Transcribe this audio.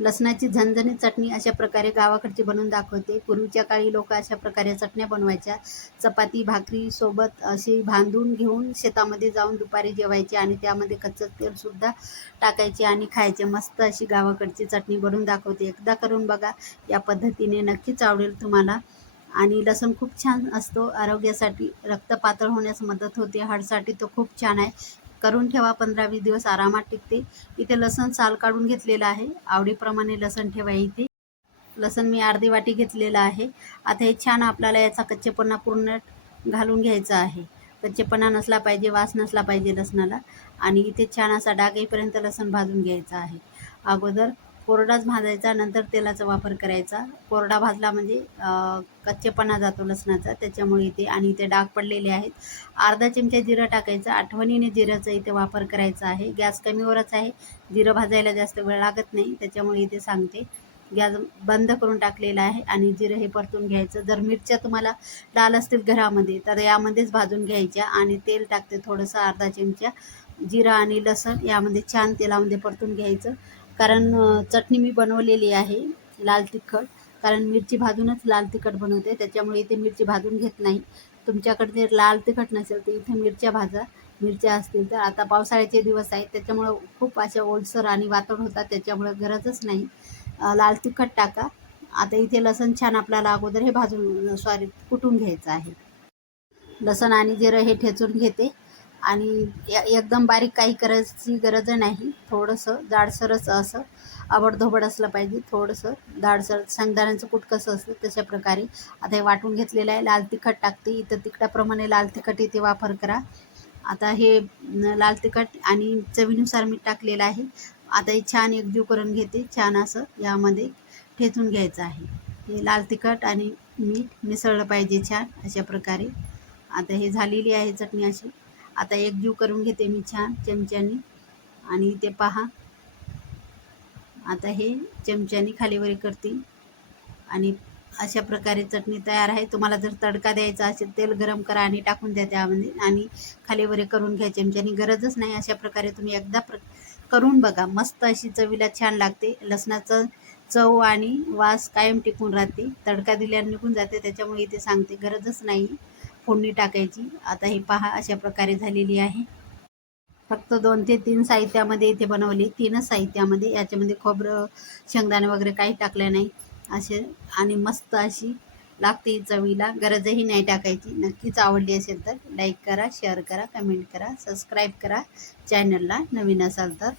लसणाची झणझणीत चटणी अशा प्रकारे गावाकडची बनवून दाखवते. पूर्वीच्या काळी लोक अशा प्रकारे चटण्या बनवायच्या. चपाती भाकरी सोबत अशी बांधून घेऊन शेतामध्ये जाऊन दुपारी जेवायचे आणि त्यामध्ये कच्चं तेलसुद्धा टाकायचे आणि खायचे. मस्त अशी गावाकडची चटणी बनवून दाखवते. एकदा करून बघा, या पद्धतीने नक्कीच आवडेल तुम्हाला. आणि लसूण खूप छान असतो आरोग्यासाठी. रक्त पातळ होण्यास मदत होते. हार्टसाठी तो खूप छान आहे. करून ठेवा, 15-20 दिवस आरामात टिकते. इथे लसूण साल काढून घेतलेलं आहे. आवडीप्रमाणे लसूण ठेवा. इथे लसूण मी अर्धी वाटी घेतलेलं आहे. आता हे छान आपल्याला याचा कच्चेपणा पूर्ण घालून घ्यायचा आहे. कच्चेपणा नसला पाहिजे, वास नसला पाहिजे लसणाला. आणि इथे छान असा डाग येईपर्यंत लसूण भाजून घ्यायचा आहे. अगोदर कोरडाच भाजायचा, नंतर तेलाचा वापर करायचा. कोरडा भाजला म्हणजे कच्चेपणा जातो लसणाचा, त्याच्यामुळे इथे. आणि इथे डाग पडलेले आहेत. अर्धा चमचा जिरं टाकायचं. आठवणीने जिऱ्याचा इथे वापर करायचा आहे. गॅस कमीवरच आहे. जिरं भाजायला जास्त वेळ लागत नाही, त्याच्यामुळे इथे सांगते. गॅस बंद करून टाकलेला आहे आणि जिरं हे परतून घ्यायचं. जर मिरच्या तुम्हाला लाल असतील घरामध्ये तर यामध्येच भाजून घ्यायच्या. आणि तेल टाकते थोडंसं, अर्धा चमचा. जिरं आणि लसूण यामध्ये छान तेलामध्ये परतून घ्यायचं. कारण चटणी मी बनवलेली आहे लाल तिखट. कारण मिरची भाजूनच लाल तिखट बनवते, त्याच्यामुळे इथे मिरची भाजून घेत नाही. तुमच्याकडे जर लाल तिखट नसेल तर इथे मिरच्या भाजा. मिरच्या असतील तर. आता पावसाळ्याचे दिवस आहेत, त्याच्यामुळं खूप अशा ओलसर आणि वातड होतात, त्याच्यामुळं गरजच नाही. लाल तिखट टाका. आता इथे लसूण छान आपल्याला अगोदर हे भाजून कुटून घ्यायचं आहे. लसूण आणि जिरं हे ठेचून घेते. आणि एकदम बारीक काही करायची गरज नाही. थोडंसं जाडसरच असं आबडधोबड असलं पाहिजे. थोडंसं जाडसर, शेंगदाण्याचं कूट कसं असतं तशा प्रकारे. आता हे वाटून घेतलेलं आहे. लाल तिखट टाकते. इथं तिखटाप्रमाणे लाल तिखट इथे वापर करा. आता हे लाल तिखट आणि चवीनुसार मीठ टाकलेलं आहे. आता हे छान एकजीव करून घेते. छान असं यामध्ये ठेचून घ्यायचं आहे. हे लाल तिखट आणि मीठ मिसळलं पाहिजे छान अशा प्रकारे. आता हे झालेली आहे चटणी अशी. आता एकजीव करून घेते मी छान चमच्यानी. आणि इथे पहा, आता हे चमच्यानी खालीवरी करते. आणि अशा प्रकारे चटणी तयार आहे. तुम्हाला जर तडका द्यायचा असेल, तेल गरम करा आणि टाकून द्या त्यामध्ये. आणि खालीवरी करून घ्या चमच्यानी. गरजच नाही. अशा प्रकारे तुम्ही एकदा करून बघा. मस्त अशी चवीला छान लागते. लसणाचं चव आणि वास कायम टिकून राहते. तडका दिल्यावर निघून जाते, त्याच्यामुळे इथे सांगते गरजच नाही फोडणी टाकायची. आता हे पहा अशा प्रकारे झालेली आहे. फक्त 2 ते 3 साहित्यामध्ये इथे बनवली. 3च साहित्यामध्ये. याच्यामध्ये खोबरं, शेंगदाणे वगैरे काही टाकलं नाही. असे आणि मस्त अशी लागते चवीला. गरजही नाही टाकायची. नक्कीच आवडली असेल तर लाईक करा, शेअर करा, कमेंट करा, सबस्क्राईब करा चॅनलला नवीन असाल तर.